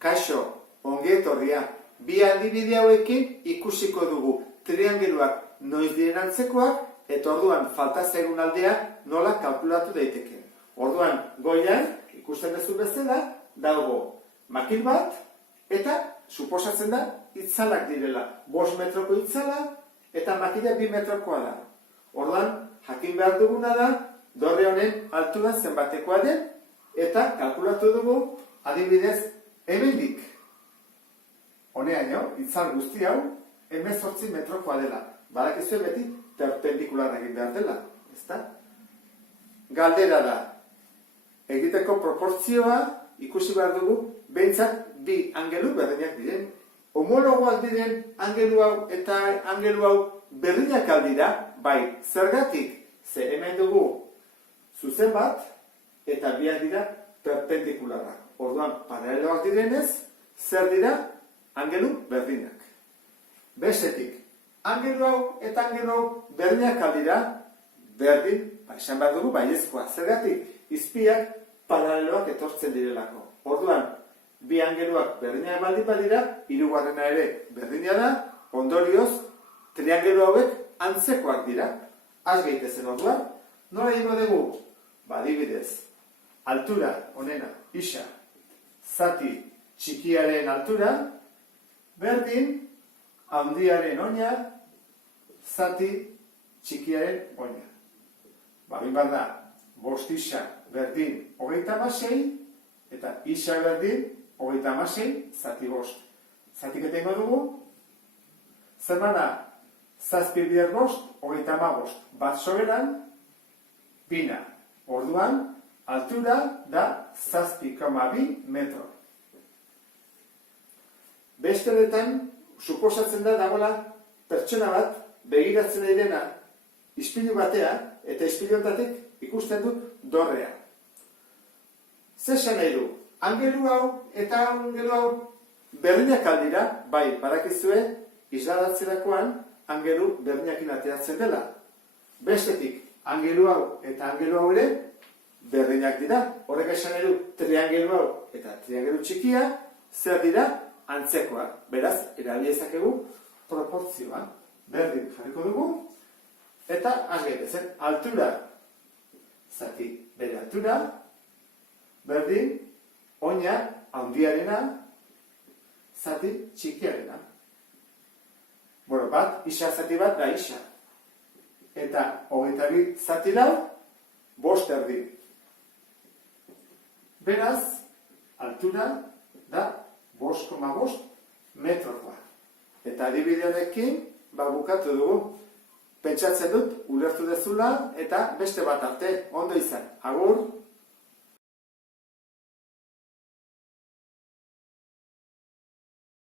Kaixo, ongi etorria. Bi adibide hauekin ikusiko dugu triangeluak noiz diren antzekoak eta orduan falta zaigun aldea nola kalkulatu daiteke. Orduan, goian, ikusten duzu bezala, dago makil bat eta suposatzen da itzalak direla. 5 metroko itzala eta makila 2 metrokoa da. Orduan, jakin behar duguna da, dorre honen altura zenbatekoa den eta kalkulatu dugu adibidez hemendik. Honeaino, itzal guzti hau, 18 metrokoa dela. Badakizue beti perpendikular egin behar dela, ezta? Galdera da, egiteko proportzioa ikusi behar dugu, behintzat bi angelu berdinak diren. Homologoak diren angelu hau eta angelu hau berdinak aldira, bai, zergatik, ze hemen dugu zuzen bat eta biak dira perpendikularrak. Orduan, paraleloak direnez, zer dira? Angelu berdinak. Bestetik, angelu hau eta angelu hau berdinak aldira, berdin, esan behar dugu, baiezkoa. Zergatik, izpiak paraleloak etortzen direlako. Orduan, bi angeluak berdinak baldin badira, hirugarrena ere berdina da, ondorioz, triangelu hauek antzekoak dira. Az gaitezen orduan, nola egingo dugu? Adibidez, altura, honena, isa, zati txikiaren altura, berdin, handiaren oina, zati txikiaren oina. Babin bat da, 5 isa berdin 36, eta isa berdin 36, zati 5. Zatik etengo dugu, zermana, 7 bider 5, 35, bat soberan, bina. Orduan, altura da 7,2 metro. Beste honetan, suposatzen da dagoela pertsona bat begiratzen ari dena ispilu batea eta ispilu honetatik ikusten dut dorrea. Zer esan nahi du? Angelu hau eta angelu hau berdinak aldira, bai, badakizue isladatzerakoan angelu berdinakin ateratzen dela. Bestetik, angelu hau eta angelu hau ere berdinak dira. Horrek esan nahi du triangelu hau eta triangelu txikia zer dira? Antzekoa. Beraz, erabili dezakegu proportzioa. Berdin jarriko dugu eta has gaitezen altura. Zati bere altura, berdin oina handiarena, zati txikiarena. Bueno, bat, isa zati bat da isa. Eta 22 zati lau, 5 erdi. Beraz, altura da 5,5 metrokoa. Eta adibide honekin, bukatu dugu. Pentsatzen dut, ulertu dezula, eta beste bat arte, ondo izan. Agur!